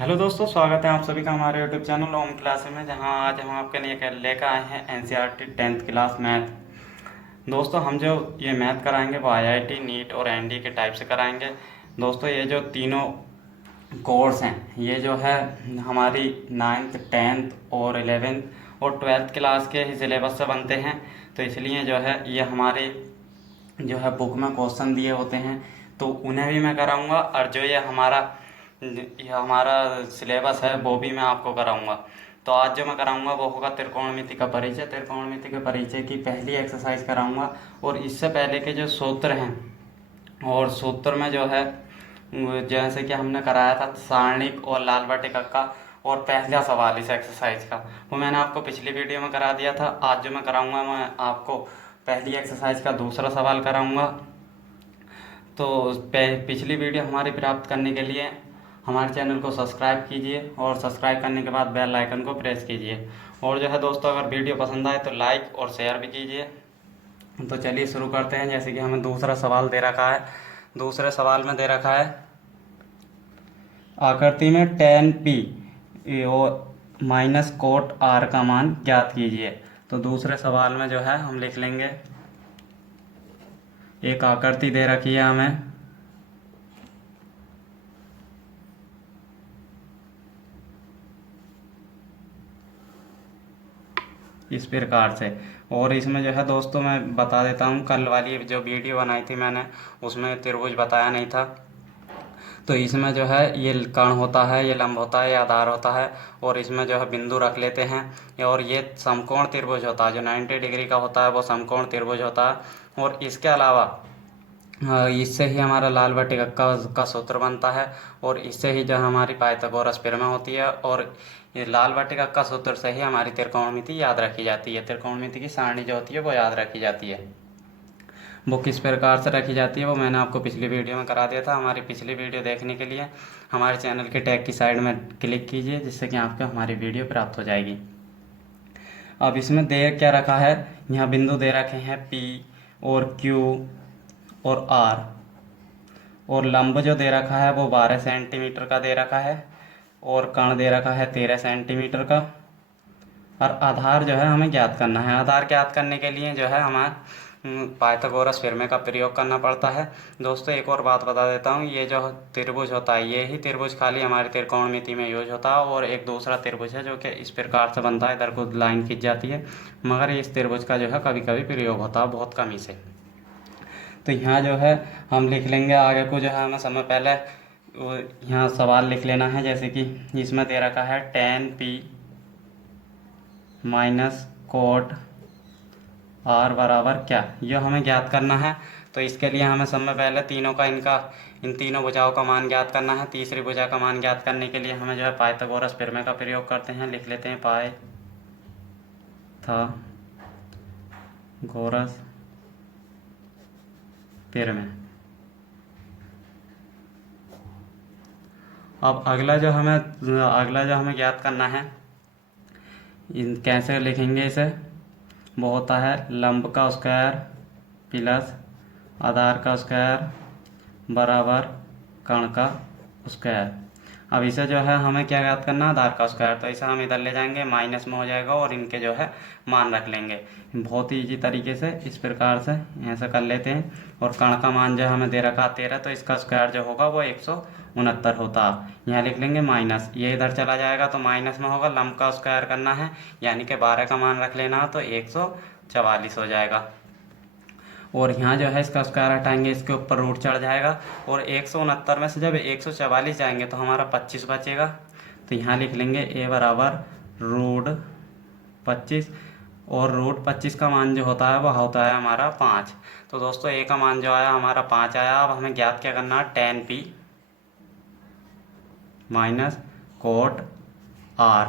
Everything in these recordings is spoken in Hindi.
हेलो दोस्तों, स्वागत है आप सभी का हमारे यूट्यूब चैनल ओम क्लास में, जहां आज हम आपके लिए लेकर आए हैं एनसीईआरटी 10th क्लास मैथ। दोस्तों, हम जो ये मैथ कराएंगे वो आईआईटी, नीट और एनडी के टाइप से कराएंगे। दोस्तों, ये जो तीनों कोर्स हैं ये जो है हमारी 9th 10th और 11th और 12th क्लास के ही सिलेबस से बनते हैं। तो इसलिए जो है ये हमारे जो है बुक में क्वेश्चन दिए होते हैं, तो उन्हें भी मैं कराऊंगा, और जो ये हमारा सिलेबस है वो भी मैं आपको कराऊंगा। तो आज जो मैं कराऊंगा वो होगा त्रिकोणमिति का परिचय। त्रिकोणमिति के परिचय की पहली एक्सरसाइज कराऊंगा, और इससे पहले के जो सूत्र हैं, और सूत्र में जो है जैसे कि हमने कराया था सारणिक और लाल बटे का, और पहला सवाल इस एक्सरसाइज का वो मैंने आपको पिछली वीडियो में करा दिया था। आज जो मैं कराऊंगा मैं आपको पहली एक्सरसाइज का दूसरा सवाल कराऊंगा। तो पिछली वीडियो हमारी प्राप्त करने के लिए हमारे चैनल को सब्सक्राइब कीजिए, और सब्सक्राइब करने के बाद बेल आइकन को प्रेस कीजिए। और जो है दोस्तों, अगर वीडियो पसंद आए तो लाइक और शेयर भी कीजिए। तो चलिए शुरू करते हैं। जैसे कि हमें दूसरा सवाल दे रखा है, दूसरे सवाल में दे रखा है आकृति में tan p minus cot r का मान ज्ञात कीजिए। तो दूसरे सवाल में जो है हम लिख लेंगे, एक आकृति दे रखी है हमें, इस प्रकार से। और इसमें जो है दोस्तों मैं बता देता हूँ, कल वाली जो वीडियो बनाई थी मैंने उसमें त्रिभुज बताया नहीं था। तो इसमें जो है ये कर्ण होता है, ये लंब होता है, ये आधार होता है, और इसमें जो है बिंदु रख लेते हैं। और ये समकोण त्रिभुज होता है, जो 90 डिग्री का होता है वो समकोण त्रिभुज होता है। और इसके अलावा इससे ही हमारा लाल बट्टिका का सूत्र बनता है, और इससे ही जो हमारी पाइथागोरस प्रमेय होती है, और ये लाल बट्टिका का सूत्र से ही हमारी त्रिकोणमिति याद रखी जाती है। त्रिकोणमिति की सारणी जो होती है वो याद रखी जाती है। वो किस प्रकार से रखी जाती है वो मैंने आपको पिछली वीडियो में करा दिया था। हमारी पिछली वीडियो देखने के लिए हमारे चैनल के टैग की साइड में क्लिक कीजिए, जिससे कि आपको हमारी वीडियो प्राप्त हो जाएगी। अब इसमें दे क्या रखा है, यहाँ बिंदु दे रखे हैं P और Q और R, और लंब जो दे रखा है वो 12 सेंटीमीटर का दे रखा है, और कर्ण दे रखा है 13 सेंटीमीटर का। और आधार जो है हमें ज्ञात करना है। आधार ज्ञात करने के लिए जो है हमें पाइथागोरस प्रमेय का प्रयोग करना पड़ता है। दोस्तों, एक और बात बता देता हूँ, ये जो त्रिभुज होता है ये ही त्रिभुज खाली हमारे त्रिकोणमिति में यूज होता है, और एक दूसरा त्रिभुज है जो कि इस प्रकार से बनता है, इधर को लाइन खींच जाती है, मगर इस त्रिभुज का जो है कभी कभी प्रयोग होता है, बहुत कम ही से। तो यहाँ जो है हम लिख लेंगे आगे को, जो है हमें समय पहले यहाँ सवाल लिख लेना है। जैसे कि इसमें दे रखा है tan p minus cot r बराबर क्या, ये हमें ज्ञात करना है। तो इसके लिए हमें समय पहले इन तीनों भुजाओं का मान ज्ञात करना है। तीसरी भुजा का मान ज्ञात करने के लिए हमें जो है पाइथागोरस प्रमेय का प्रयोग करते हैं। लिख लेते हैं पाइथागोरस प्रमेय। अब अगला जो हमें ज्ञात करना है, कैसे लिखेंगे इसे, वो होता है लंब का स्क्वायर प्लस आधार का स्क्वायर बराबर कर्ण का स्क्वायर। अब इसे जो है हमें क्या ज्ञात करना है, आधार का स्क्वायर। तो इसे हम इधर ले जाएंगे, माइनस में हो जाएगा, और इनके जो है मान रख लेंगे। बहुत ही ईजी तरीके से इस प्रकार से ऐसा कर लेते हैं। और कर्ण का मान जो हमें दे रखा 13, तो इसका स्क्वायर जो होगा वो 169 होता है। यहाँ लिख लेंगे माइनस, ये इधर चला जाएगा तो माइनस में होगा, लंब का स्क्वायर करना है यानी कि 12 का मान रख लेना है, तो 144 हो जाएगा। और यहाँ जो है इसका स्क्वायर हटाएंगे, इसके ऊपर रूट चढ़ जाएगा, और 169 में से जब 144 जाएंगे तो हमारा 25 बचेगा। तो यहाँ लिख लेंगे a बराबर रूट 25, और रूट 25 का मान जो होता है वह होता है हमारा 5। तो दोस्तों, a का मान जो आया हमारा 5 आया। अब हमें ज्ञात क्या करना है, tan p minus cot r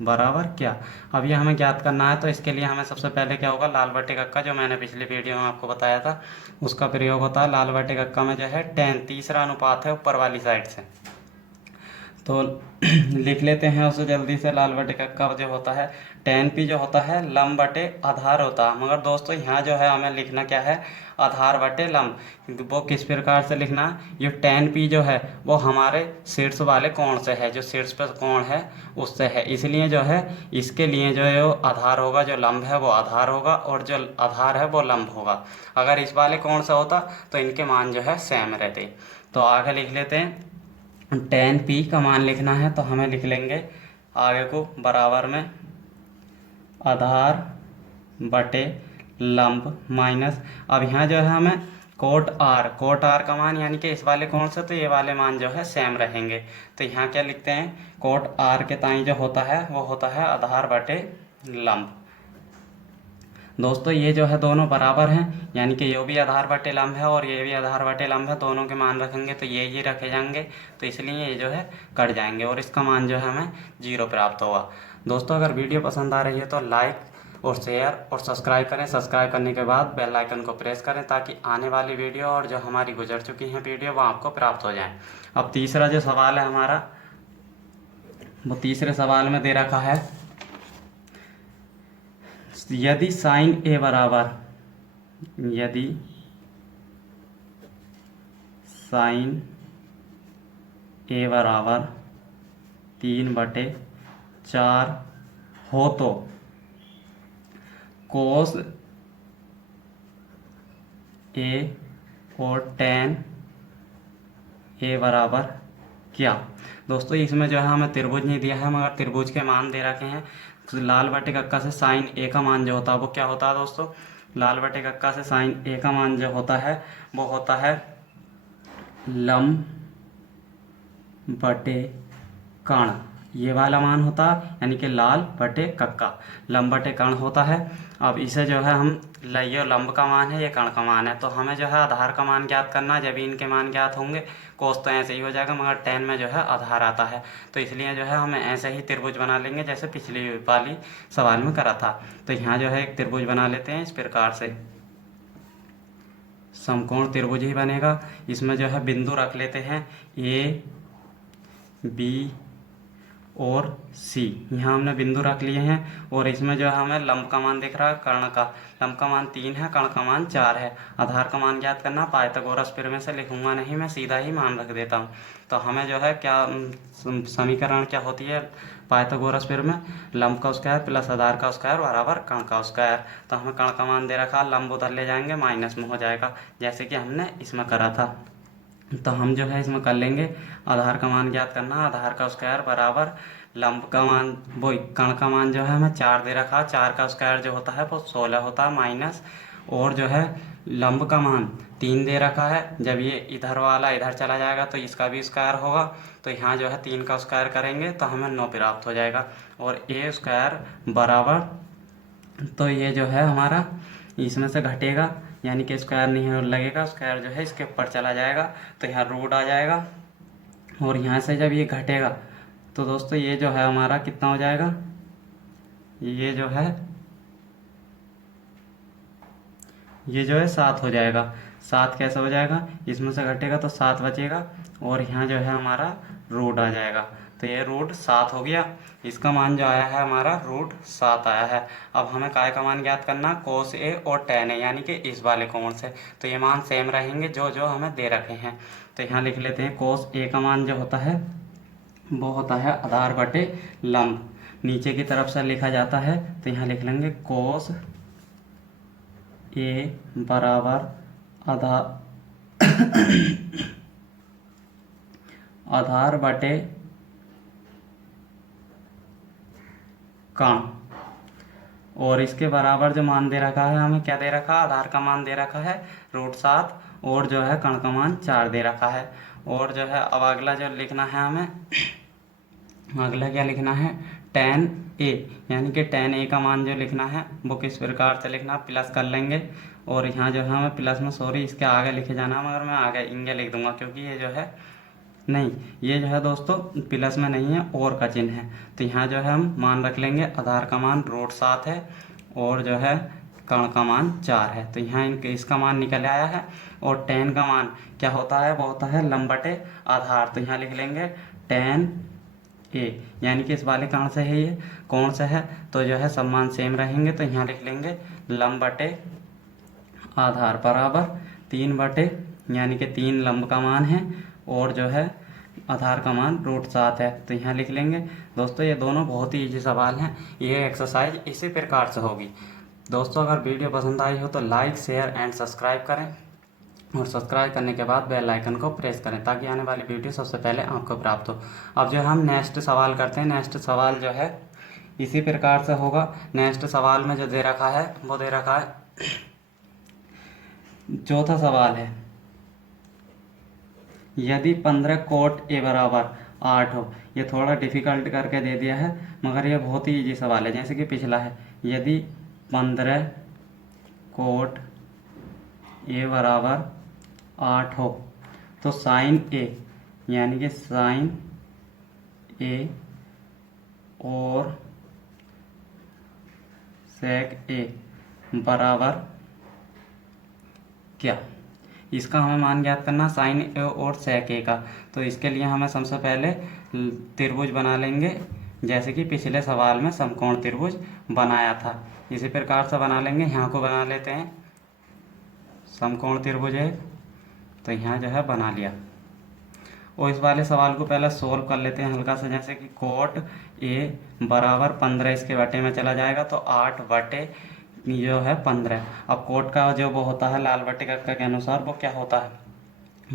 बराबर क्या। अब ये हमें ज्ञात करना है, तो इसके लिए हमें सबसे पहले क्या होगा, लाल बटे का जो मैंने पिछली वीडियो में आपको बताया था उसका प्रयोग होता है। लाल बटे में जो है tan तीसरा अनुपात है ऊपर वाली साइड से, तो लिख लेते हैं उसे जल्दी से। लाल बटे कक्का जो होता है tan p जो होता है लंब बटे आधार होता है। मगर दोस्तों यहाँ जो है हमें लिखना क्या है, आधार बटे लंब। वो किस प्रकार से लिखना है, ये tan p जो है वो हमारे शीर्ष वाले कोण से है, जो शीर्ष पर कोण है उससे है, इसलिए जो है इसके लिए जो है वो आधार होगा, जो लंब है वो आधार होगा और जो आधार है वो लंब होगा। अगर इस वाले कोण से होता तो इनके मान जो है सेम रहते। तो आगे लिख लेते हैं, tan p का मान लिखना है तो हमें लिख लेंगे आगे को बराबर में आधार बटे लंब माइनस, अब यहाँ जो है हमें कोट आर का मान यानी कि इस वाले कोण से तो ये वाले मान जो है सेम रहेंगे। तो यहाँ क्या लिखते हैं, कोट आर के ताई जो होता है वो होता है आधार बटे लंब। दोस्तों ये जो है दोनों बराबर हैं, यानी कि ये भी आधार बटे लंब है और ये भी आधार बटे लंब है, दोनों के मान रखेंगे तो ये रखे जाएंगे, तो इसलिए ये जो है कट जाएंगे और इसका मान जो है हमें 0 प्राप्त होगा। दोस्तों अगर वीडियो पसंद आ रही है तो लाइक और शेयर और सब्सक्राइब करें। सब्सक्राइब करने के बाद बेल आइकन को प्रेस करें ताकि आने वाली वीडियो और जो हमारी गुजर चुकी हैं वीडियो वो आपको प्राप्त हो जाएँ। अब तीसरा जो सवाल है हमारा, वो तीसरे सवाल में दे रखा है, यदि साइन ए बराबर, यदि साइन ए बराबर 3/4 हो तो कोस ए और tan ए बराबर क्या। दोस्तों इसमें जो है हमें त्रिभुज नहीं दिया है मगर त्रिभुज के मान दे रखे हैं। तो लाल बटे कक्का से साइन ए का मान जो होता है वो क्या होता है दोस्तों, लाल बटे कक्का से साइन ए का मान जो होता है वो होता है लंब बटे कर्ण, ये वाला मान होता है, यानी कि लाल बटे कक्का लंब बटे कर्ण होता है। अब इसे जो है हम ये लंब का मान है, ये कर्ण का मान है, तो हमें जो है आधार का मान ज्ञात करना है। जब इनके मान ज्ञात होंगे कोस तो ऐसे ही हो जाएगा, मगर tan में जो है आधार आता है, तो इसलिए जो है हमें ऐसे ही त्रिभुज बना लेंगे जैसे पिछली वाली सवाल में करा था। तो यहाँ जो है एक त्रिभुज बना लेते हैं इस प्रकार से, समकोण त्रिभुज ही बनेगा। इसमें जो है बिंदु रख लेते हैं ए बी और सी, यहाँ हमने बिंदु रख लिए हैं और इसमें जो है हमें लंब का मान दिख रहा है, कर्ण का लंब का मान 3 है, कर्ण का मान 4 है। आधार का मान ज्ञात करना, पाइथागोरस फिर में से लिखूंगा नहीं, मैं सीधा ही मान रख देता हूँ। तो हमें जो है क्या समीकरण क्या होती है पाइथागोरस फिर में, लंब का स्क्वायर प्लस आधार का स्क्वायर बराबर कर्ण का स्क्वायर। तो हमें कर्ण का मान दे रखा, लंब उधर ले जाएंगे माइनस में हो जाएगा जैसे कि हमने इसमें करा था। तो हम जो है इसमें कर लेंगे, आधार का मान ज्ञात करना, आधार का स्क्वायर बराबर लंब का मान, वो कर्ण का मान जो है हमें 4 दे रखा, 4 का स्क्वायर जो होता है वो 16 होता है माइनस, और जो है लंब का मान 3 दे रखा है। जब ये इधर वाला इधर चला जाएगा तो इसका भी स्क्वायर होगा, तो यहाँ जो है 3 का स्क्वायर करेंगे तो हमें 9 प्राप्त हो जाएगा। और ए स्क्वायर बराबर, तो ये जो है हमारा इसमें से घटेगा, यानी कि स्क्वायर नहीं लगेगा, स्क्वायर जो है इसके ऊपर चला जाएगा तो यहाँ रूट आ जाएगा, और यहाँ से जब ये घटेगा तो दोस्तों ये जो है हमारा कितना हो जाएगा, ये जो है 7 हो जाएगा। 7 कैसे हो जाएगा, इसमें से घटेगा तो 7 बचेगा और यहाँ जो है हमारा रूट आ जाएगा, तो ये रूट 7 हो गया। इसका मान जो आया है हमारा रूट 7 आया है। अब हमें काय का मान ज्ञात करना, कोस ए और tan ए, यानी कि इस वाले कोण से, तो ये मान सेम रहेंगे जो जो हमें दे रखे हैं। तो यहाँ लिख लेते हैं, कोस ए का मान जो होता है वो होता है आधार बटे लंब, नीचे की तरफ से लिखा जाता है, तो यहाँ लिख लेंगे कोस ए बराबर आधार बटे कर्ण, और इसके बराबर जो मान दे रखा है, हमें क्या दे रखा है, आधार का मान दे रखा है रूट 7 और जो है कर्ण का मान 4 दे रखा है। और जो है अब अगला जो लिखना है हमें, अगला क्या लिखना है, tan ए, यानी कि tan ए का मान जो लिखना है वो किस प्रकार से लिखना, प्लस कर लेंगे, और यहाँ जो है हमें प्लस में, सॉरी इसके आगे लिखे जाना, मगर मैं आगे इंगे लिख दूंगा क्योंकि ये जो है नहीं, ये जो है दोस्तों प्लस में नहीं है और का चिन्ह है। तो यहाँ जो है हम मान रख लेंगे, आधार का मान रूट 7 है और जो है कर्ण का मान 4 है, तो यहाँ इसका मान निकल आया है। और tan का मान क्या होता है, वो होता है लंब बटे आधार, तो यहाँ लिख लेंगे tan ए, यानी कि इस वाले कौन से है, ये कौन सा है, तो जो है सब मान सेम रहेंगे। तो यहाँ लिख लेंगे लंब बटे आधार बराबर 3 बटे, यानी कि 3 लंब का मान है और जो है आधार का मान √7 है। तो यहाँ लिख लेंगे। दोस्तों ये दोनों बहुत ही इजी सवाल हैं। ये एक्सरसाइज इसी प्रकार से होगी। दोस्तों अगर वीडियो पसंद आई हो तो लाइक शेयर एंड सब्सक्राइब करें और सब्सक्राइब करने के बाद बेल आइकन को प्रेस करें ताकि आने वाली वीडियो सबसे पहले आपको प्राप्त हो। अब जो हम नेक्स्ट सवाल करते हैं, नेक्स्ट सवाल जो है इसी प्रकार से होगा। नेक्स्ट सवाल में जो दे रखा है वो दे रखा है, चौथा सवाल है, यदि 15 कोट ए बराबर 8 हो। ये थोड़ा डिफिकल्ट करके दे दिया है मगर ये बहुत ही इजी सवाल है, जैसे कि पिछला है, यदि 15 कोट ए बराबर 8 हो तो साइन ए, यानी कि साइन ए और सेक ए बराबर क्या। इसका हमें मान ज्ञात करना साइन ए और सेक ए का। तो इसके लिए हमें सबसे पहले त्रिभुज बना लेंगे, जैसे कि पिछले सवाल में समकोण त्रिभुज बनाया था। इसी प्रकार से बना लेंगे। यहाँ को बना लेते हैं समकोण त्रिभुज है, तो यहाँ जो है बना लिया। और इस वाले सवाल को पहले सोल्व कर लेते हैं हल्का सा, जैसे कि कोट ए बराबर 15 इसके बटे में चला जाएगा तो 8 बटे जो है 15। अब कोट का जो वो होता है लाल बटे का के अनुसार वो क्या होता है,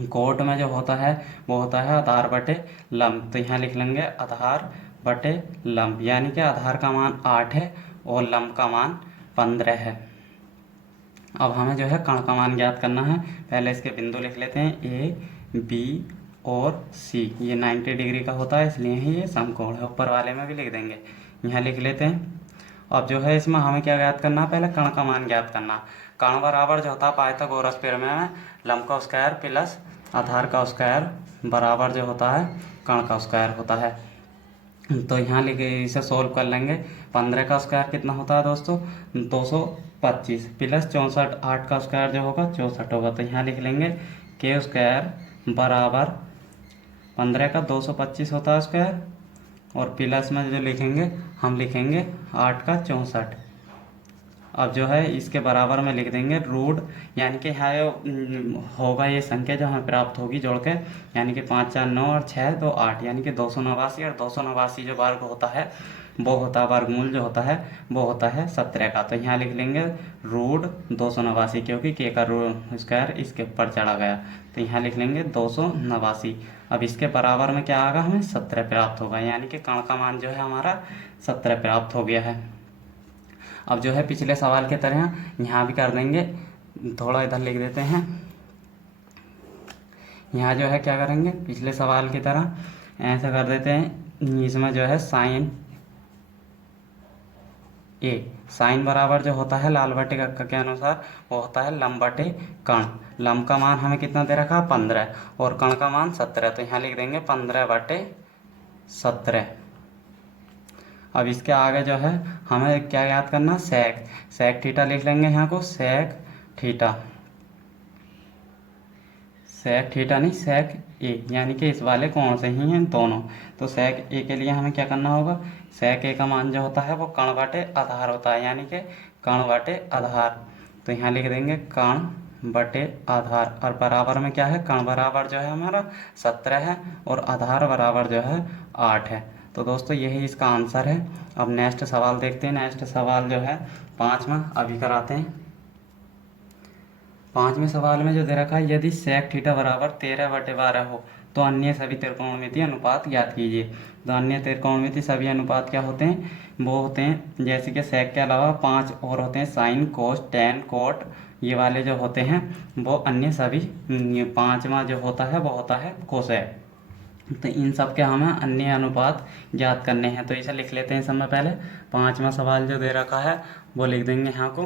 कोट में जो होता है वो होता है आधार बटे लंब। तो यहाँ लिख लेंगे आधार बटे लंब, यानी कि आधार का मान 8 है और लंब का मान 15 है। अब हमें जो है कण का मान ज्ञात करना है। पहले इसके बिंदु लिख लेते हैं, ए बी और सी। ये 90 डिग्री का होता है, इसलिए ही ये समकोण है। ऊपर वाले में भी लिख देंगे, यहाँ लिख लेते हैं। अब जो है इसमें हमें क्या ज्ञात करना है, पहले कण का मान ज्ञात करना। कण बराबर जो होता है पाइथागोरस प्रमेय में लंब का स्क्वायर प्लस आधार का स्क्वायर बराबर जो होता है कण का स्क्वायर होता है। तो यहाँ लिखे इसे सोल्व कर लेंगे। 15 का स्क्वायर कितना होता है दोस्तों, 225 प्लस 64, 8 का स्क्वायर जो होगा 64 होगा। तो यहाँ लिख लेंगे के स्क्वायर बराबर 15 का 225 होता है स्क्वायर और प्लस में जो लिखेंगे हम लिखेंगे 8 का 64। अब जो है इसके बराबर में लिख देंगे रूट, यानी कि यहाँ होगा ये संख्या जो हमें प्राप्त होगी जोड़ के, यानी कि 5 4 9 और 6 2 8, यानी कि 289। और 289 जो वर्ग होता है वो होता है, वर्गमूल जो होता है वो होता है 17 का। तो यहाँ लिख लेंगे रूट 289, क्योंकि के का स्क्वायर इसके ऊपर चढ़ा गया। तो यहाँ लिख लेंगे 289। अब इसके बराबर में क्या आएगा, हमें 17 प्राप्त होगा, यानी कि कण का मान जो है हमारा 17 प्राप्त हो गया है। अब जो है पिछले सवाल की तरह यहाँ भी कर देंगे, थोड़ा इधर लिख देते हैं। यहाँ जो है क्या करेंगे, पिछले सवाल की तरह ऐसा कर देते हैं। इसमें जो है साइन ए, साइन बराबर जो होता है लाल बटे के अनुसार वो होता है लंब बटे कण। लंब का मान हमें कितना दे रखा है 15 और कण का मान 17। तो यहाँ लिख देंगे 15 बटे 17। अब इसके आगे जो है हमें क्या याद करना, सेक। सेक थीटा लिख लेंगे यहाँ को, सेक थीटा, सेक थीटा नहीं सेक ए, यानी कि इस वाले कौन से ही हैं दोनों। तो सेक ए के लिए हमें क्या करना होगा, सेक ए का मान जो होता है वो कण बटे आधार होता है, यानी कि कण बटे आधार। तो यहाँ लिख देंगे कण बटे आधार और बराबर में क्या है, कण बराबर जो है हमारा 17 है और आधार बराबर जो है 8 है। तो दोस्तों यही इसका आंसर है। अब नेक्स्ट सवाल देखते हैं। नेक्स्ट सवाल जो है 5वां अभी कराते हैं। 5वें सवाल में जो दे रखा है, यदि सेक थीटा बराबर 13/12 हो तो अन्य सभी त्रिकोणमितीय अनुपात ज्ञात कीजिए। तो अन्य त्रिकोणमितीय सभी अनुपात क्या होते हैं, वो होते हैं जैसे कि सेक के अलावा 5 और होते हैं, साइन कोस टेन कोट, ये वाले जो होते हैं वो अन्य सभी। 5वां जो होता है वो होता है कोसेक। तो इन सब के हमें अन्य अनुपात ज्ञात करने हैं। तो इसे लिख लेते हैं सब में पहले। 5वां सवाल जो दे रखा है वो लिख देंगे यहाँ को।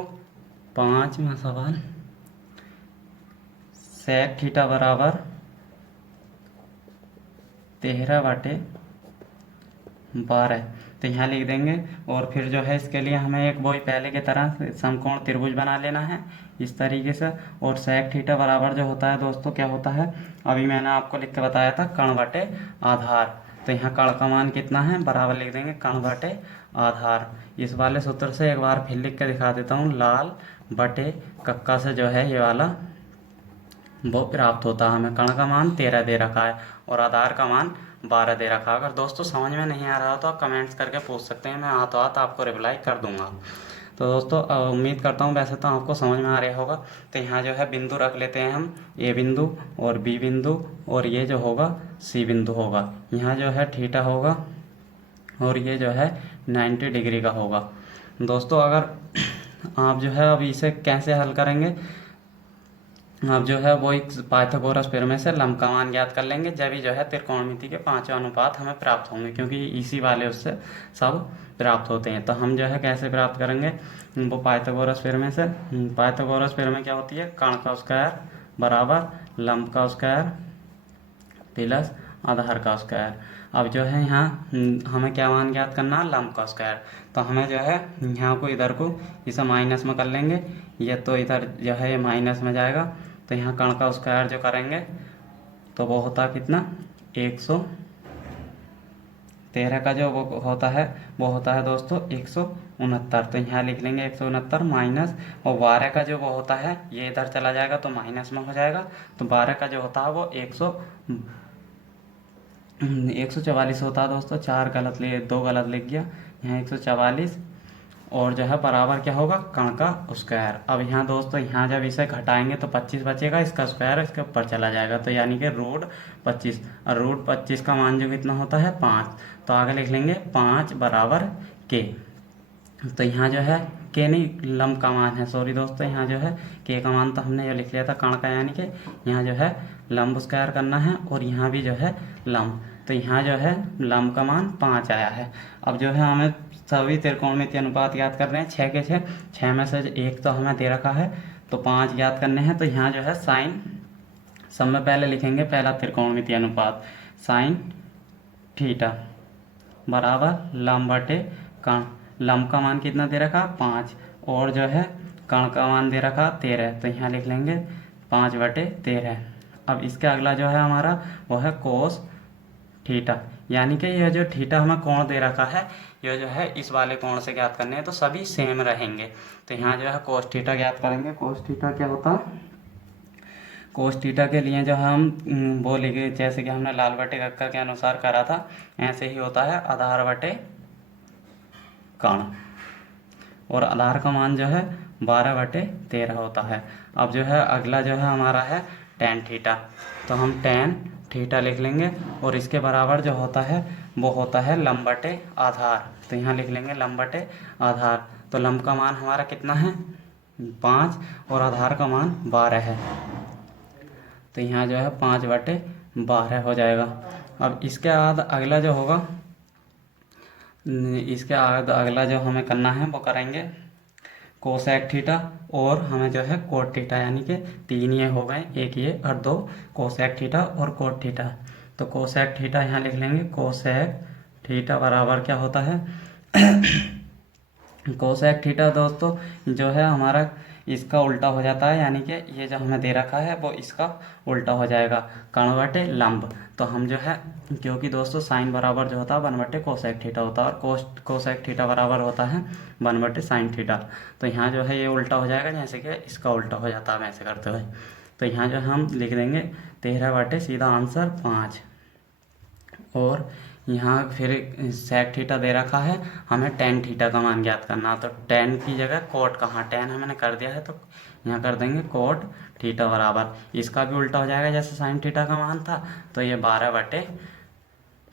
5वां सवाल, सेक थीटा बराबर 13/12। तो यहाँ लिख देंगे और फिर जो है इसके लिए हमें एक वही पहले की तरह समकोण त्रिभुज बना लेना है इस तरीके से। और सेक थीटा बराबर जो होता है दोस्तों क्या होता है, अभी मैंने आपको लिख के बताया था कण बटे आधार। तो यहाँ कण का मान कितना है, बराबर लिख देंगे कण बटे आधार। इस वाले सूत्र से एक बार फिर लिख के दिखा देता हूँ, लाल बटे कक्का से जो है ये वाला वो प्राप्त होता है। हमें कण का मान 13 दे रखा है और आधार का मान 12 दे रखा है। अगर दोस्तों समझ में नहीं आ रहा हो तो आप कमेंट्स करके पूछ सकते हैं, मैं हाथों हाथ आपको रिप्लाई कर दूंगा। तो दोस्तों उम्मीद करता हूँ वैसे तो आपको समझ में आ रहा होगा। तो यहाँ जो है बिंदु रख लेते हैं हम, ए बिंदु और बी बिंदु, और ये जो होगा सी बिंदु होगा। यहाँ जो है थीटा होगा और ये जो है 90 डिग्री का होगा। दोस्तों अगर आप जो है अब इसे कैसे हल करेंगे, अब जो है वो एक पाइथागोरस प्रमेय से लंब का मान ज्ञात कर लेंगे, जब ही जो है त्रिकोणमिति के पांचों अनुपात हमें प्राप्त होंगे, क्योंकि इसी वाले उससे सब प्राप्त होते हैं। तो हम जो है कैसे प्राप्त करेंगे, वो पाइथागोरस प्रमेय से। पाइथागोरस प्रमेय क्या होती है, कण का स्क्वायर बराबर लंब का स्क्वायर प्लस आधार का स्क्वायर। अब जो है यहाँ हमें क्या मान ज्ञात करना है, लंब का स्क्वायर। तो हमें जो है यहाँ को इधर को इसे माइनस में कर लेंगे, ये तो इधर जो है ये माइनस में जाएगा। तो यहाँ कण का स्क्वायर जो करेंगे तो वो होता कितना, 113 का जो वो होता है वो होता है दोस्तों 169। तो यहाँ लिख लेंगे 169 माइनस, और 12 का जो वो होता है ये इधर चला जाएगा तो माइनस में हो जाएगा। तो 12 का जो होता है वो 144 होता है दोस्तों। 2 गलत लिख गया, यहाँ 144 और जो है बराबर क्या होगा, कण का स्क्वायर। अब यहाँ दोस्तों यहाँ जब इसे घटाएंगे तो 25 बचेगा, इसका स्क्वायर इसके ऊपर चला जाएगा, तो यानी कि रूट 25। और रूट 25 का मान जो कितना होता है 5, तो आगे लिख लेंगे 5 बराबर के। तो यहाँ जो है के नहीं, लंब का मान है, सॉरी दोस्तों, यहाँ जो है के का मान तो हमने ये लिख लिया था कण का, यानी कि यहाँ जो है लंब स्क्वायर करना है और यहाँ भी जो है लंब। तो यहाँ जो है लंब का मान 5 आया है। अब जो है हमें सभी त्रिकोणमितीय अनुपात याद कर रहे हैं, 6 के 6 में से एक तो हमें दे रखा है, तो 5 याद करने हैं। तो यहाँ जो है साइन, सब में पहले लिखेंगे पहला त्रिकोणमितीय अनुपात, साइन थीटा बराबर लंब बटे कण। लंब का मान कितना दे रखा, 5, और जो है कण का मान दे रखा 13। तो यहाँ लिख लेंगे 5 बटे 13। अब इसके अगला जो है हमारा वो है कोस थीटा, यानी कि यह जो थीटा हमें कोण दे रखा है यह जो है इस वाले कोण से ज्ञात करने हैं, तो सभी सेम रहेंगे। तो यहाँ जो है कोस थीटा ज्ञात करेंगे। कोस थीटा क्या होता है, कोस थीटा के लिए जो हम वो लिखे, जैसे कि हमने लाल बटे कक्का के अनुसार करा था, ऐसे ही होता है आधार बटे कण, और आधार का मान जो है 12 बटे 13 होता है। अब जो है अगला जो है हमारा है टेन थीटा, तो हम टेन थीटा लिख लेंगे और इसके बराबर जो होता है वो होता है लंब बटे आधार। तो यहाँ लिख लेंगे लंब बटे आधार। तो लंब का मान हमारा कितना है 5 और आधार का मान 12 है, तो यहाँ जो है 5 बटे 12 हो जाएगा। अब इसके बाद अगला जो होगा, इसके बाद अगला जो हमें करना है वो करेंगे कोसेक थीटा, और हमें जो है कोट थीटा, यानी कि 3 ये हो गए, एक ये और 2 कोसेक थीटा और कोट थीटा। तो कोसेक थीटा यहाँ लिख लेंगे, कोसेक थीटा बराबर क्या होता है कोसेक थीटा दोस्तों जो है हमारा इसका उल्टा हो जाता है, यानी कि ये जो हमें दे रखा है वो इसका उल्टा हो जाएगा, कण बटे लंब। तो हम जो है, क्योंकि दोस्तों साइन बराबर जो होता है 1 बटे कोसेक थीटा होता है, और कोसेक थीटा बराबर होता है 1 बटे साइन थीटा। तो यहाँ जो है ये उल्टा हो जाएगा, जैसे कि इसका उल्टा हो जाता है ऐसे करते हुए। तो यहाँ जो हम लिख देंगे 13 बटे सीधा आंसर 5, और यहाँ फिर सेक थीटा दे रखा है, हमें टेन थीटा का मान ज्ञात करना। तो टेन की जगह कोट, कहाँ टेन हमने कर दिया है तो यहाँ कर देंगे कोट थीटा बराबर, इसका भी उल्टा हो जाएगा जैसे साइन थीटा का मान था, तो ये 12 बटे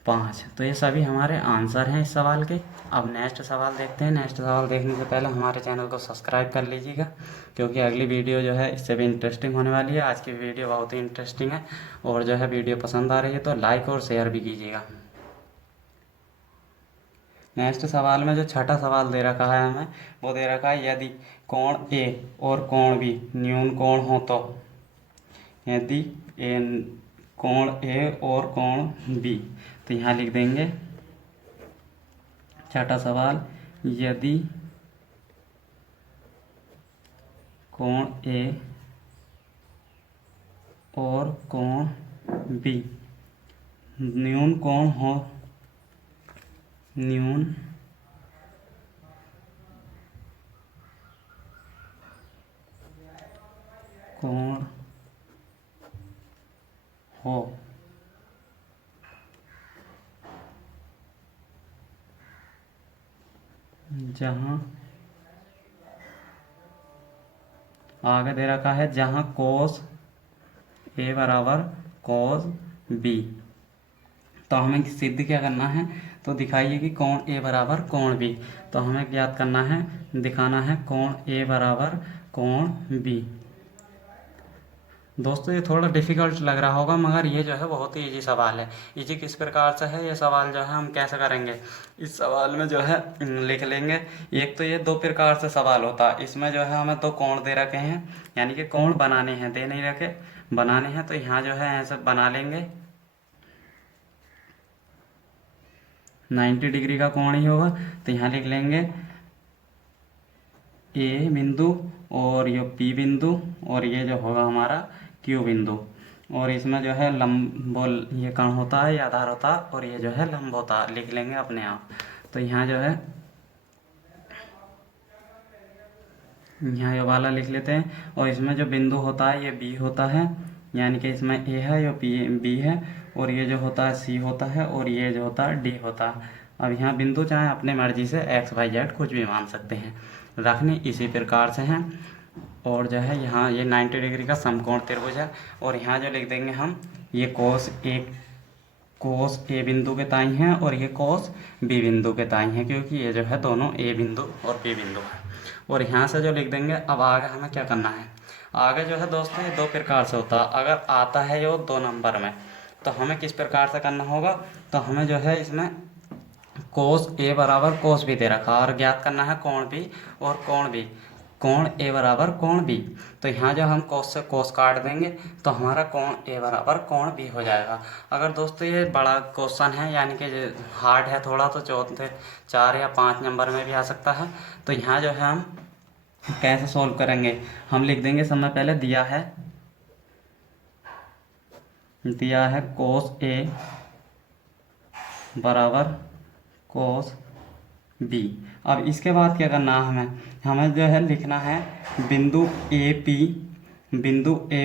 5। तो ये सभी हमारे आंसर हैं इस सवाल के। अब नेक्स्ट सवाल देखते हैं। नेक्स्ट सवाल देखने से पहले हमारे चैनल को सब्सक्राइब कर लीजिएगा, क्योंकि अगली वीडियो जो है इससे भी इंटरेस्टिंग होने वाली है। आज की वीडियो बहुत ही इंटरेस्टिंग है, और जो है वीडियो पसंद आ रही है तो लाइक और शेयर भी कीजिएगा। नेक्स्ट सवाल में जो छठा सवाल दे रखा है हमें, वो दे रखा है यदि कोण ए और कोण बी न्यून कोण हो तो, यदि कोण ए और कोण बी, तो यहाँ लिख देंगे छठा सवाल, यदि कोण ए और कोण बी न्यून कोण हो न्यून कोण हो। जहाँ आगे दे रखा है जहाँ कोस ए बराबर कोस बी, तो हमें सिद्ध क्या करना है, तो दिखाइए कि कोण ए बराबर कोण बी, तो हमें ज्ञात करना है, दिखाना है कोण ए बराबर कोण बी। दोस्तों ये थोड़ा डिफ़िकल्ट लग रहा होगा, मगर ये जो है बहुत ही इजी सवाल है। इजी किस प्रकार से है ये सवाल, जो है हम कैसे करेंगे, इस सवाल में जो है लिख लेंगे। एक तो ये दो प्रकार से सवाल होता है, इसमें जो है हमें दो कोण दे रखे हैं, यानी कि कोण बनाने हैं, दे नहीं रखे, बनाने हैं, तो यहाँ जो है ऐसे बना लेंगे। 90 डिग्री का कोण ही होगा, तो यहाँ लिख लेंगे ए बिंदु और ये पी बिंदु और ये जो होगा हमारा क्यू बिंदु, और इसमें जो है लंबोल ये कण होता है, ये आधार होता है, और ये जो है लंब होता है, लिख लेंगे अपने आप। तो यहाँ जो है यहाँ ये वाला लिख लेते हैं, और इसमें जो बिंदु होता है ये बी होता है, यानी कि इसमें ए है, ये बी है, और ये जो होता है सी होता है, और ये जो होता है डी होता है। अब यहाँ बिंदु चाहे अपने मर्जी से एक्स वाई जेड कुछ भी मान सकते हैं, रखने इसी प्रकार से हैं। और जो है यहाँ ये 90 डिग्री का समकोण त्रिभुज है, और यहाँ जो लिख देंगे हम ये कोस ए बिंदु के ताई हैं, और ये कोस बी बिंदु के ताई हैं, क्योंकि ये जो है दोनों ए बिंदु और बी बिंदु है। और यहाँ से जो लिख देंगे, अब आगे हमें क्या करना है, आगे जो है दोस्तों ये दो प्रकार से होता है। अगर आता है ये 2 नंबर में, तो हमें किस प्रकार से करना होगा, तो हमें जो है इसमें कोस ए बराबर कोस बी दे रखा, और ज्ञात करना है कोण बी और कोण बी, कोण ए बराबर कोण बी। तो यहाँ जो हम कोस से कोस काट देंगे, तो हमारा कोण ए बराबर कोण बी हो जाएगा। अगर दोस्तों ये बड़ा क्वेश्चन है, यानी कि हार्ड है थोड़ा, तो चौथे 4 या 5 नंबर में भी आ सकता है। तो यहाँ जो है हम कैसे सोल्व करेंगे, हम लिख देंगे, समय पहले दिया है कोस ए बराबर कोस बी। अब इसके बाद क्या करना है, हमें जो है लिखना है बिंदु ए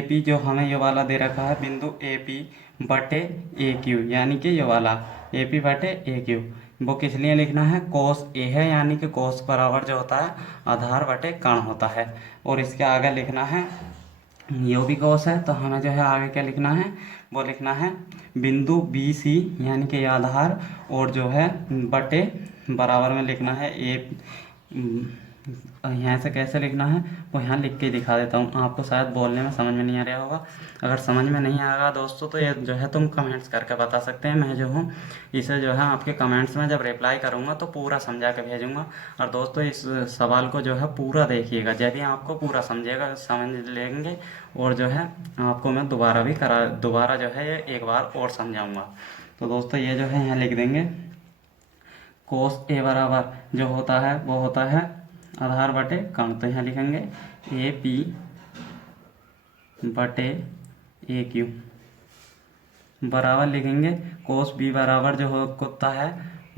पी जो हमें ये वाला दे रखा है, बिंदु ए पी बटे ए क्यू, यानी कि ये वाला ए पी बटे ए क्यू, वो किस लिए लिखना है, कोस ए है, यानी कि कोस बराबर जो होता है आधार बटे कण होता है। और इसके आगे लिखना है यो भी कोस है, तो हमें जो है आगे क्या लिखना है, वो लिखना है बिंदु बी सी, यानी कि आधार, और जो है बटे बराबर में लिखना है ए। यहाँ से कैसे लिखना है वो यहाँ लिख के दिखा देता हूँ, आपको शायद बोलने में समझ में नहीं आ रहा होगा। अगर समझ में नहीं आएगा दोस्तों, तो ये जो है तुम कमेंट्स करके बता सकते हैं, मैं जो हूँ इसे जो है आपके कमेंट्स में जब रिप्लाई करूँगा तो पूरा समझा के भेजूँगा। और दोस्तों इस सवाल को जो है पूरा देखिएगा, जब भी आपको पूरा समझ लेंगे, और जो है आपको मैं दोबारा जो है ये एक बार और समझाऊँगा। तो दोस्तों ये जो है यहाँ लिख देंगे, कोस ए बराबर जो होता है वो होता है आधार बटे कण, तो यहाँ लिखेंगे ए पी बटे ए क्यू, बराबर लिखेंगे कोस बी बराबर जो होता है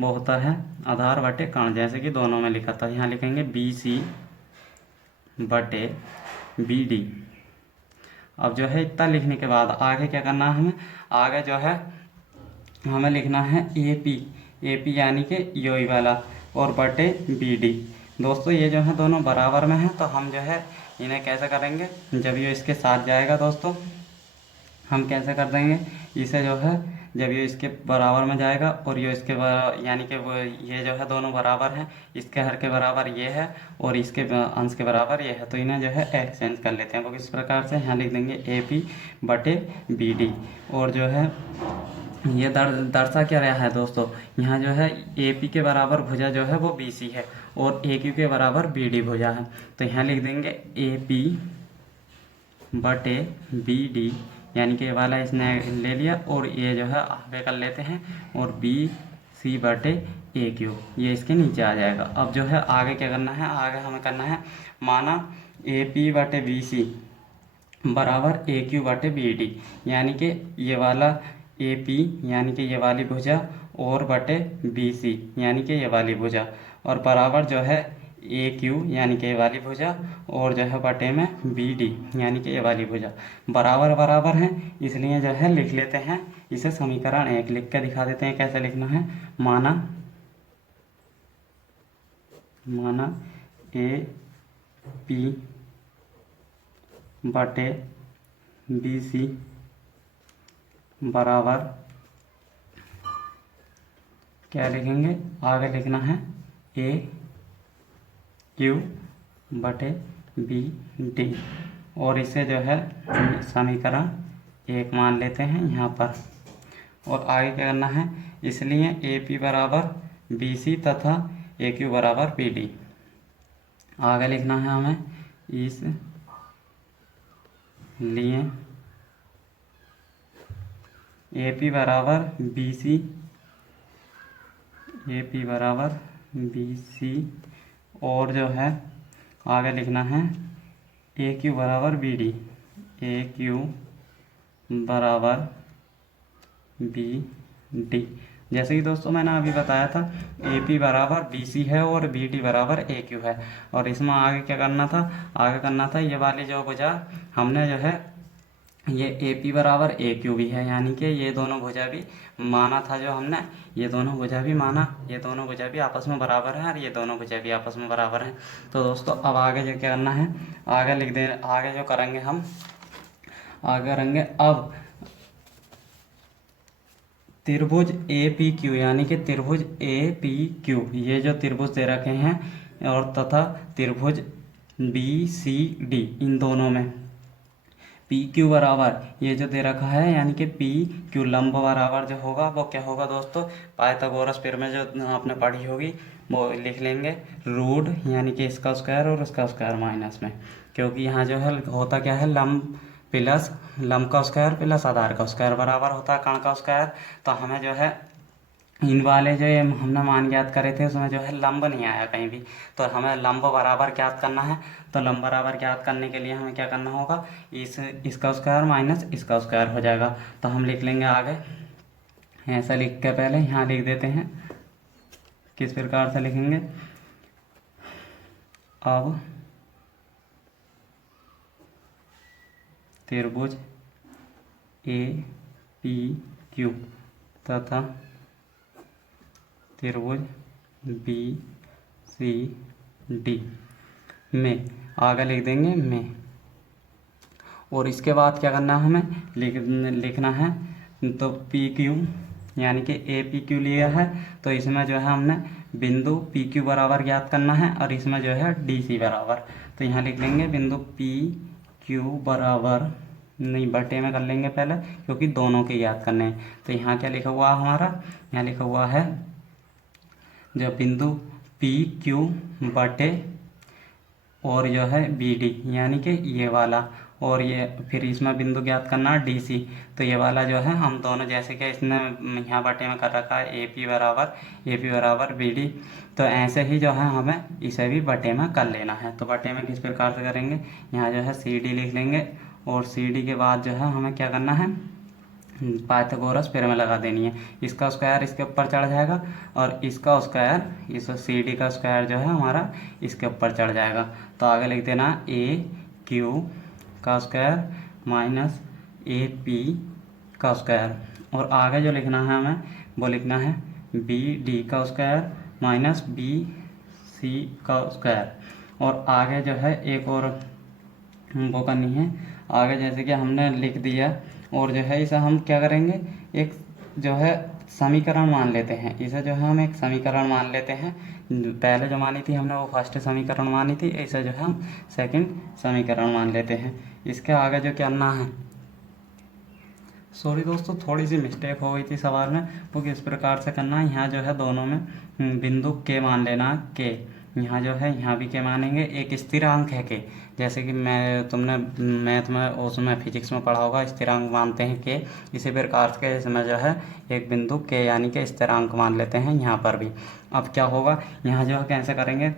वो होता है आधार बटे कण, जैसे कि दोनों में लिखा था। यहाँ लिखेंगे बी सी बटे बी डी। अब जो है इतना लिखने के बाद आगे क्या करना है, हमें आगे जो है हमें लिखना है ए पी यानी कि योई वाला, और बटे बी डी। दोस्तों ये जो है दोनों बराबर में है, तो हम जो है इन्हें कैसे करेंगे, जब ये इसके साथ जाएगा दोस्तों हम कैसे कर देंगे इसे, जो है जब ये इसके बराबर में जाएगा और ये इसके यानी कि वो ये जो है दोनों बराबर हैं, इसके हर के बराबर ये है और इसके अंश के बराबर ये है, तो इन्हें जो है एक्सचेंज कर लेते हैं। वो किस प्रकार से, यहाँ लिख देंगे ए पी बटे बी डी, और जो है ये दर्शा क्या रहा है दोस्तों, यहाँ जो है ए पी के बराबर भुजा जो है वो बी सी है, और ए क्यू के बराबर बी डी भुजा है, तो यहाँ लिख देंगे ए पी बटे बी डी, यानी कि ये वाला इसने ले लिया, और ये जो है आगे कर लेते हैं, और बी सी बटे ए क्यू ये इसके नीचे आ जाएगा। अब जो है आगे क्या करना है, आगे हमें करना है, माना ए पी बटे बी सी बराबर ए क्यू बटे बी डी, यानी कि ये वाला ए पी यानी कि ये वाली भुजा और बटे बी सी यानी कि ये वाली भुजा, और बराबर जो है ए क्यू यानी कि ये वाली भुजा, और जो है बटे में बी डी यानी कि ये वाली भुजा बराबर बराबर हैं, इसलिए जो है लिख लेते हैं इसे समीकरण 1। लिख के दिखा देते हैं कैसे लिखना है। माना ए पी बटे बी सी बराबर क्या लिखेंगे, आगे लिखना है ए क्यू बटे बी डी, और इसे जो है समीकरण 1 मान लेते हैं यहाँ पर। और आगे क्या करना है, इसलिए ए पी बराबर बी सी तथा ए क्यू बराबर बी डी। आगे लिखना है हमें इस लिए ए पी बराबर बी सी, ए पी बराबर बी सी, और जो है आगे लिखना है ए क्यू बराबर बी डी, ए क्यू बराबर बी डी। जैसे कि दोस्तों मैंने अभी बताया था ए पी बराबर बी सी है और बी डी बराबर ए क्यू है, और इसमें आगे क्या करना था, आगे करना था ये वाली जो भुजा हमने जो है ये ए पी बराबर ए क्यू भी है, यानी कि ये दोनों भुजा भी माना था जो हमने, ये दोनों भुजा भी माना, ये दोनों भुजा भी आपस में बराबर हैं और ये दोनों भुजा भी आपस में बराबर हैं। तो दोस्तों अब आगे जो क्या करना है, आगे लिख दे, आगे जो करेंगे हम आगे करेंगे अब त्रिभुज ए पी क्यू यानी कि त्रिभुज ए पी क्यू, ये जो त्रिभुज दे रखे हैं, और तथा त्रिभुज बी सी डी, इन दोनों में पी क्यू बराबर ये जो दे रखा है, यानी कि पी क्यू लंब बराबर जो होगा वो क्या होगा दोस्तों, पाइथागोरस में जो आपने पढ़ी होगी वो लिख लेंगे रूट, यानी कि इसका स्क्वायर और इसका स्क्वायर माइनस में, क्योंकि यहाँ जो है होता क्या है लंब प्लस लंब का स्क्वायर प्लस आधार का स्क्वायर बराबर होता है कण का स्क्वायर। तो हमें जो है इन वाले जो ये हमने मान ज्ञात करे थे उसमें जो है लंब नहीं आया कहीं भी, तो हमें लंब बराबर ज्ञात करना है। तो लंब बराबर ज्ञात करने के लिए हमें क्या करना होगा, इसका स्क्वायर माइनस इसका स्क्वायर हो जाएगा। तो हम लिख लेंगे आगे, ऐसा लिख के पहले यहाँ लिख देते हैं, किस प्रकार से लिखेंगे, अब त्रिभुज ए पी क्यू तथा त्रिभुज बी सी डी में, आगे लिख देंगे में, और इसके बाद क्या करना है हमें लिखना है, तो पी क्यू यानी कि ए पी क्यू लिया है, तो इसमें जो है हमने बिंदु पी क्यू बराबर ज्ञात करना है, और इसमें जो है डी सी बराबर, तो यहाँ लिख लेंगे बिंदु पी क्यू बराबर, नहीं बटे में कर लेंगे पहले क्योंकि दोनों के याद करने हैं। तो यहाँ क्या लिखा हुआ है हमारा, यहाँ लिखा हुआ है जो बिंदु पी क्यू बटे और जो है बी डी यानी कि ये वाला, और ये फिर इसमें बिंदु ज्ञात करना है डी सी, तो ये वाला जो है हम दोनों जैसे कि इसने यहाँ बटे में कर रखा है ए पी बराबर बी डी, तो ऐसे ही जो है हमें इसे भी बटे में कर लेना है। तो बटे में किस प्रकार से करेंगे, यहाँ जो है सी डी लिख लेंगे, और सी डी के बाद जो है हमें क्या करना है, पाइथागोरस में लगा देनी है, इसका स्क्वायर इसके ऊपर चढ़ जाएगा और इसका स्क्वायर इस सी डी का स्क्वायर जो है हमारा इसके ऊपर चढ़ जाएगा। तो आगे लिख देना ए क्यू का स्क्वायर माइनस ए पी का स्क्वायर, और आगे जो लिखना है हमें वो लिखना है बी डी का स्क्वायर माइनस बी सी का स्क्वायर। और आगे जो है एक और वो करनी है, आगे जैसे कि हमने लिख दिया, और जो है इसे हम क्या करेंगे, एक जो है समीकरण मान लेते हैं, इसे जो है हम एक समीकरण मान लेते हैं। पहले जो मानी थी हमने वो फर्स्ट समीकरण मानी थी, इसे जो है हम सेकंड समीकरण मान लेते हैं। इसके आगे जो करना है, सॉरी दोस्तों थोड़ी सी मिस्टेक हो गई थी सवाल में, वो किस प्रकार से करना है, यहाँ जो है दोनों में बिंदु के मान लेना के, यहाँ जो है यहाँ भी के मानेंगे, एक स्थिरांक है के, जैसे कि तुमने मैथ में उसमें फिजिक्स में पढ़ा होगा स्थिरांक मानते हैं के, इसी प्रकार के इसमें जो है एक बिंदु के यानी कि स्थिरांक मान लेते हैं यहाँ पर भी। अब क्या होगा, यहाँ जो है कैसे करेंगे,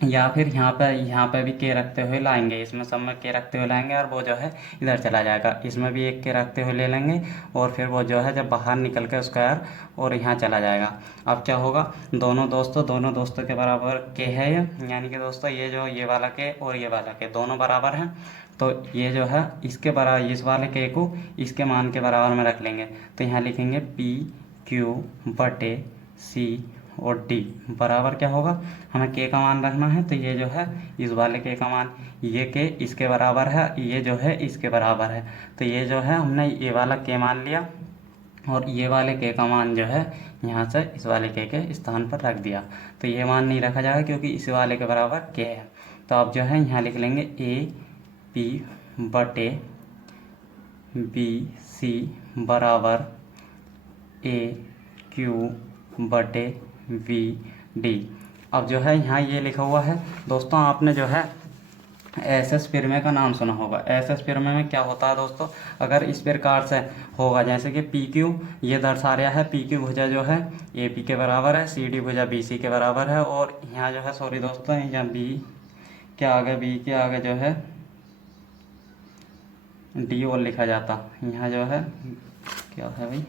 या फिर यहाँ पे भी के रखते हुए लाएंगे, इसमें सब में के रखते हुए लाएंगे और वो जो है इधर चला जाएगा, इसमें भी एक के रखते हुए ले लेंगे और फिर वो जो है जब बाहर निकल के स्क्वायर और यहाँ चला जाएगा। अब क्या होगा, दोनों दोस्तों के बराबर के है ये, यानी कि दोस्तों ये जो ये वाला के और ये वाला के दोनों बराबर हैं, तो ये जो है इसके बराबर, इस वाले के को इसके मान के बराबर में रख लेंगे। तो यहाँ लिखेंगे पी क्यू बटे सी और डी बराबर क्या होगा, हमें के का मान रखना है, तो ये जो है इस वाले के का मान, ये के इसके बराबर है, ये जो है इसके बराबर है, तो ये जो है हमने ये वाला के मान लिया और ये वाले के का मान जो है यहाँ से इस वाले के स्थान पर रख दिया। तो ये मान नहीं रखा जाएगा क्योंकि इस वाले के बराबर के है। तो अब जो है यहाँ लिख लेंगे ए पी बटे बी सी बराबर ए क्यू बटे वी डी। अब जो है यहाँ ये लिखा हुआ है दोस्तों, आपने जो है एस एस पिरमे का नाम सुना होगा। एस एस पिरमे में क्या होता है दोस्तों, अगर इस प्रकार से होगा जैसे कि पी क्यू ये दर्शा रहा है, पी क्यू भुजा जो है ए पी के बराबर है, सी डी भुजा बी सी के बराबर है, और यहाँ जो है सॉरी दोस्तों यहाँ बी के आगे बी के आगे जो है डी और लिखा जाता, यहाँ जो है क्या है भाई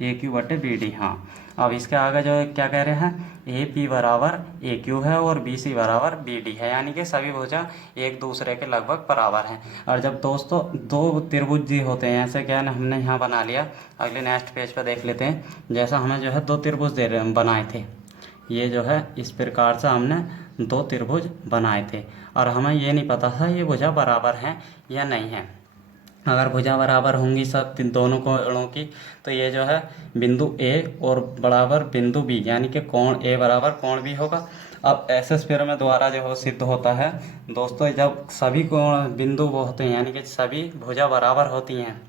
ए क्यू बटे बी डी। हाँ, अब इसके आगे जो है क्या कह रहे हैं, ए पी बराबर ए क्यू है और बी सी बराबर बी डी है, यानी कि सभी भुजा एक दूसरे के लगभग बराबर हैं। और जब दोस्तों दो त्रिभुज जी होते हैं, ऐसे क्या है ना, हमने यहाँ बना लिया, अगले नेक्स्ट पेज पर देख लेते हैं। जैसा हमें जो है दो त्रिभुज बनाए थे, ये जो है इस प्रकार से हमने दो त्रिभुज बनाए थे और हमें ये नहीं पता था ये भुजा बराबर हैं या नहीं है। अगर भुजा बराबर होंगी सब दोनों कोणों की, तो ये जो है बिंदु ए और बराबर बिंदु बी, यानी कि कोण ए बराबर कोण बी होगा। अब एस एस पिरमे द्वारा जो सिद्ध होता है दोस्तों, जब सभी कोण बिंदु वो होते हैं यानी कि सभी भुजा बराबर होती हैं,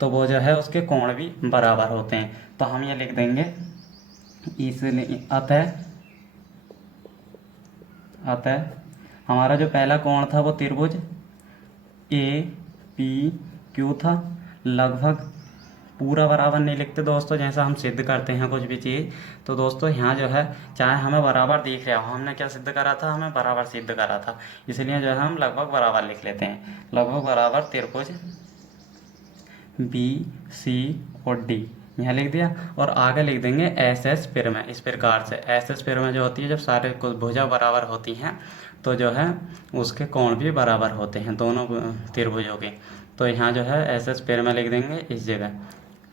तो वो जो है उसके कोण भी बराबर होते हैं। तो हम ये लिख देंगे इसलिए अतः हमारा जो पहला कोण था वो त्रिभुज ए पी क्यू था, लगभग पूरा बराबर नहीं लिखते दोस्तों, जैसा हम सिद्ध करते हैं कुछ भी चीज़। तो दोस्तों यहाँ जो है चाहे हमें बराबर दिख रहा हो, हमने क्या सिद्ध करा था, हमें बराबर सिद्ध करा था, इसलिए जो है हम लगभग बराबर लिख लेते हैं। लगभग बराबर त्रिभुज बी सी और डी यहाँ लिख दिया, और आगे लिख देंगे एस एस पिरमे। इस प्रकार से एस एस पिरमे जो होती है, जब सारे कुछ भुजा बराबर होती हैं तो जो है उसके कोण भी बराबर होते हैं दोनों त्रिभुजों के। तो यहाँ जो है एस एस पिरमे लिख देंगे इस जगह,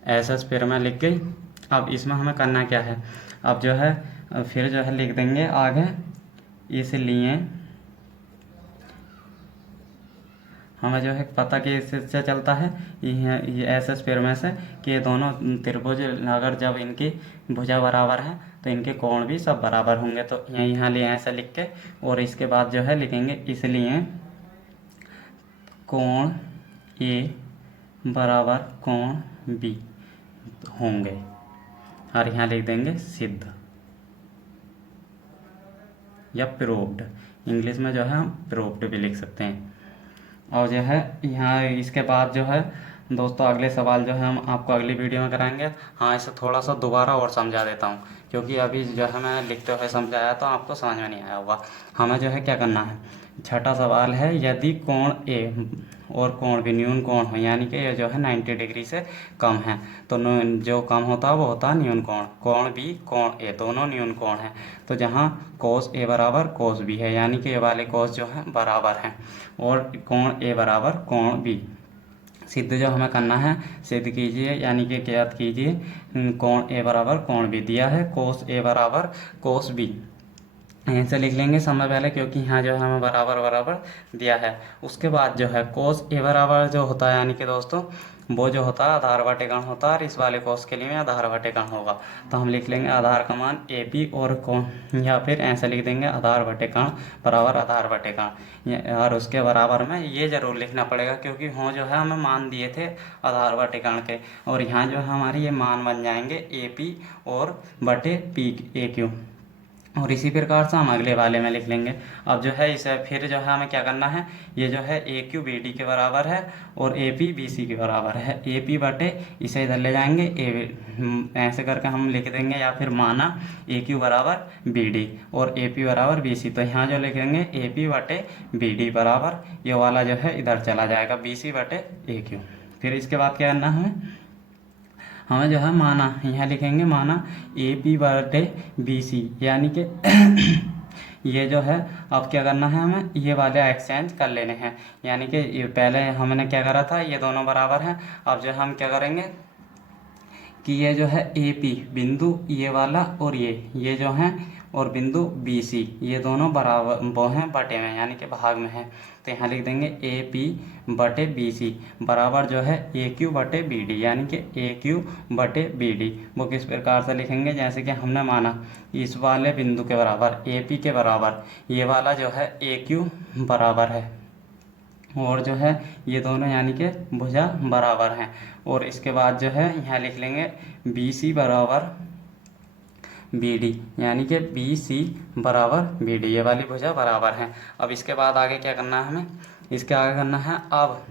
एस एस पिरमे लिख गई। अब इसमें हमें करना क्या है, अब जो है फिर जो है लिख देंगे आगे, इसलिए हमें जो है पता कि इससे चलता है ये एस एस पिरमे से कि ये दोनों त्रिभुज अगर जब इनकी भुजा बराबर है तो इनके कोण भी सब बराबर होंगे। तो यहाँ लिए ऐसे लिख के, और इसके बाद जो है लिखेंगे इसलिए कोण ए बराबर कोण बी होंगे, और यहाँ लिख देंगे सिद्ध या प्रूव्ड, इंग्लिश में जो है हम प्रूव्ड भी लिख सकते हैं। और जो है यहाँ इसके बाद जो है दोस्तों अगले सवाल जो है हम आपको अगली वीडियो में कराएंगे। हाँ, इसे थोड़ा सा दोबारा और समझा देता हूँ, क्योंकि अभी जो है मैंने लिखते हुए समझाया तो आपको समझ में नहीं आया होगा। हमें जो है क्या करना है, छठा सवाल है, यदि कोण ए और कोण बी न्यून कोण हो, यानी कि ये जो है 90 डिग्री से कम है, तो जो कम होता है वो होता है न्यून कोण। कोण बी कोण ए दोनों न्यून कोण है, तो जहाँ कोस ए बराबर कोस बी है, यानी कि ये वाले कोस जो है बराबर हैं, और कोण ए बराबर कोण बी। सिद्ध जो हमें करना है सिद्ध कीजिए, यानी कि ज्ञात कीजिए कोण ए बराबर कोण बी। दिया है कोस ए बराबर कोस बी, यहीं से लिख लेंगे समय पहले, क्योंकि यहाँ जो है हमें बराबर बराबर दिया है। उसके बाद जो है कोस ए बराबर जो होता है, यानी कि दोस्तों वो जो होता है आधार बटे कर्ण होता है, और इस वाले कोस के लिए आधार बटे कर्ण होगा। तो हम लिख लेंगे आधार का मान ए पी और कोण, या फिर ऐसे लिख देंगे आधार बटे कर्ण बराबर आधार बटे कर्ण, और उसके बराबर में ये जरूर लिखना पड़ेगा, क्योंकि हो जो है हमें मान दिए थे आधार बटे कर्ण के, और यहाँ जो है हमारे ये मान बन जाएंगे ए पी और बटे पी ए क्यू। और इसी प्रकार से हम अगले वाले में लिख लेंगे। अब जो है इसे फिर जो है हमें क्या करना है, ये जो है ए क्यू बी डी के बराबर है और ए पी बी सी के बराबर है। ए पी बटे इसे इधर ले जाएंगे, ऐसे करके हम लिख देंगे, या फिर माना ए क्यू बराबर बी डी और ए पी बराबर बी सी। तो यहाँ जो लिखेंगे ए पी बटे बी डी बराबर ये वाला जो है इधर चला जाएगा, बी सी बटे ए क्यू। फिर इसके बाद क्या करना है हमें जो है माना, यहाँ लिखेंगे माना ए पी बटे बी सी, यानी कि ये जो है अब क्या करना है हमें ये वाले एक्सचेंज कर लेने हैं। यानी कि ये पहले हमने क्या करा था, ये दोनों बराबर हैं। अब जो हम क्या करेंगे कि ये जो है ए पी बिंदु ये वाला और ये जो हैं और बिंदु बी सी ये दोनों बराबर वो हैं बटे में, यानी कि भाग में है। तो यहाँ लिख देंगे ए पी बटे बी सी बराबर जो है ए क्यू बटे बी डी, यानी कि ए क्यू बटे बी डी। वो किस प्रकार से लिखेंगे, जैसे कि हमने माना इस वाले बिंदु के बराबर ए पी के बराबर ये वाला जो है ए क्यू बराबर है, और जो है ये दोनों यानी कि भुजा बराबर हैं। और इसके बाद जो है यहाँ लिख लेंगे बी सी बराबर बी डी, यानी कि बी सी बराबर बी डी, ये वाली भुजा बराबर हैं। अब इसके बाद आगे क्या करना है हमें, इसके आगे करना है अब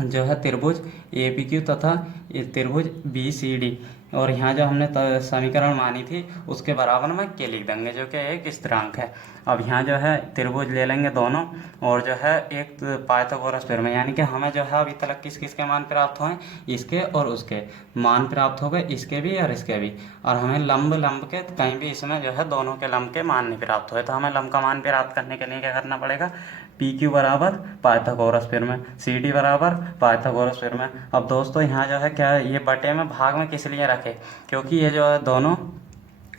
जो है त्रिभुज ए पी क्यू तथा त्रिभुज बी सी डी, और यहाँ जो हमने समीकरण मानी थी उसके बराबर में के लिख देंगे, जो कि एक स्थिरांक है। अब यहाँ जो है त्रिभुज ले लेंगे दोनों, और जो है एक पाइथागोरस थ्योरम, यानी कि हमें जो है अभी तक किस किस के मान प्राप्त हुए, इसके और उसके मान प्राप्त हो गए, इसके भी और इसके भी। और हमें लंब के कहीं भी इसमें जो है दोनों के लंब के मान नहीं प्राप्त हुए, तो हमें लंब का मान प्राप्त करने के लिए क्या करना पड़ेगा, पी क्यू बराबर पाइथागोरस थ्योरम, सी डी बराबर पाइथागोरस थ्योरम। अब दोस्तों यहाँ जो है क्या ये बटे में भाग में किस लिए रखे, क्योंकि ये जो है दोनों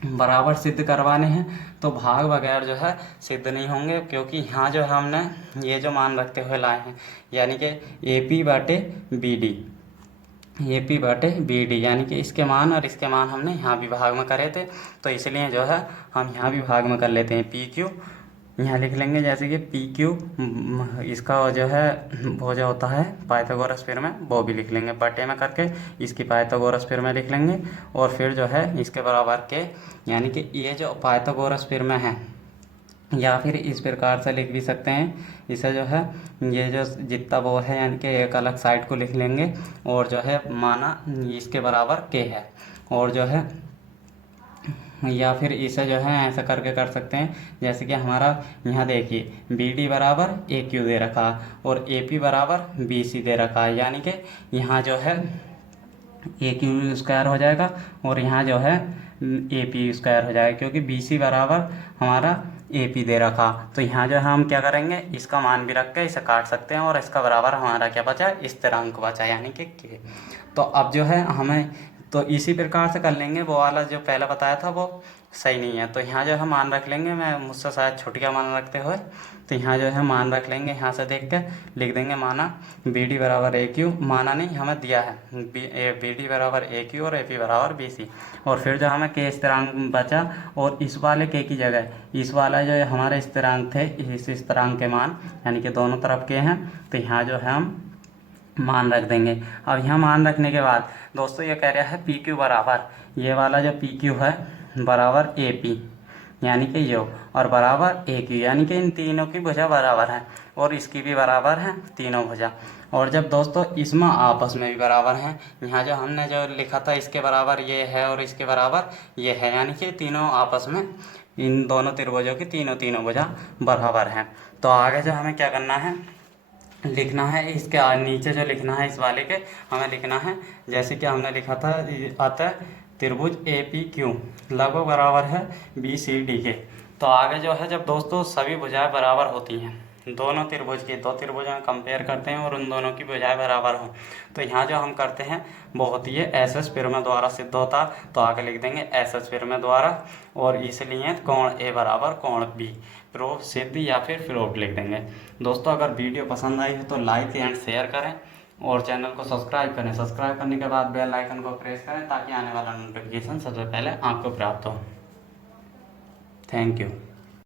बराबर सिद्ध करवाने हैं, तो भाग बगैर जो है सिद्ध नहीं होंगे। क्योंकि यहाँ जो है हमने ये जो मान रखते हुए लाए हैं, यानी कि ए पी बटे बी डी, ए पी बटे बी डी, यानी कि इसके मान और इसके मान हमने यहाँ भी भाग में करे थे, तो इसलिए जो है हम यहाँ भी भाग में कर लेते हैं। पी क्यू यहाँ लिख लेंगे, जैसे कि पी क्यू इसका जो है वो जो होता है पाइथागोरस थ्योरम में, वो भी लिख लेंगे बटे में करके, इसकी पाइथागोरस थ्योरम में लिख लेंगे। और फिर जो है इसके बराबर के, यानी कि ये जो पाइथागोरस थ्योरम है, या फिर इस प्रकार से लिख भी सकते हैं, इसे जो है ये जो जितना वो है, यानी कि एक अलग साइड को लिख लेंगे, और जो है माना इसके बराबर के है, और जो है या फिर इसे जो है ऐसा करके कर सकते हैं, जैसे कि हमारा यहाँ देखिए बी डी बराबर ए क्यू दे रखा और ए पी बराबर बी सी दे रखा है, यानी कि यहाँ जो है ए क्यू स्क्वायर हो जाएगा और यहाँ जो है ए पी स्क्वायर हो जाएगा, क्योंकि बी सी बराबर हमारा ए पी दे रखा। तो यहाँ जो है हम क्या करेंगे, इसका मान भी रख के इसे काट सकते हैं, और इसका बराबर हमारा क्या बचा, स्थिरांक बचा, यानी कि के। तो अब जो है हमें तो इसी प्रकार से कर लेंगे, वो वाला जो पहले बताया था वो सही नहीं है, तो यहाँ जो है मान रख लेंगे, मैं मुझसे शायद छुट्टियाँ मान रखते हुए, तो यहाँ जो है मान रख लेंगे, यहाँ से देख के लिख देंगे माना बी डी बराबर ए क्यू, माना नहीं हमें दिया है बी डी बराबर ए क्यू और ए पी बराबर बी सी। और फिर जो हमें के स्थिरांक बचा, और इस वाले के की जगह इस वाला जो हमारे स्थिरांक थे, इस स्थिरांक के मान, यानी कि दोनों तरफ के हैं, तो यहाँ जो है हम मान रख देंगे। अब यहाँ मान रखने के बाद दोस्तों ये कह रहा है पी क्यू बराबर, ये वाला जो पी क्यू है बराबर ए पी, यानी कि यो, और बराबर ए क्यू, यानी कि इन तीनों की भुजा बराबर है, और इसकी भी बराबर है तीनों भुजा। और जब दोस्तों इसमें आपस में भी बराबर हैं, यहाँ जो हमने जो लिखा था इसके बराबर ये है और इसके बराबर ये है, यानी कि तीनों आपस में इन दोनों त्रिभुजों की तीनों भुजा बराबर हैं। तो आगे जो हमें क्या करना है, लिखना है इसके नीचे जो लिखना है इस वाले के हमें लिखना है, जैसे कि हमने लिखा था अतः त्रिभुज ए पी क्यू लगभग बराबर है बी सी डी के। तो आगे जो है जब दोस्तों सभी भुजाएं बराबर होती हैं, दोनों त्रिभुज की दो त्रिभुजाएं कंपेयर करते हैं और उन दोनों की भुजाएं बराबर हों, तो यहाँ जो हम करते हैं वो होती है एस एस थ्योरम द्वारा सिद्ध होता, तो आगे लिख देंगे एस एस थ्योरम द्वारा, और इसलिए कोण ए बराबर कोण बी प्रूफ सिद्ध, या फिर प्रूफ लिख देंगे। दोस्तों अगर वीडियो पसंद आई है तो लाइक एंड शेयर करें, और चैनल को सब्सक्राइब करें। सब्सक्राइब करने के बाद बेल आइकन को प्रेस करें, ताकि आने वाला नोटिफिकेशन सबसे पहले आपको प्राप्त हो। Thank you.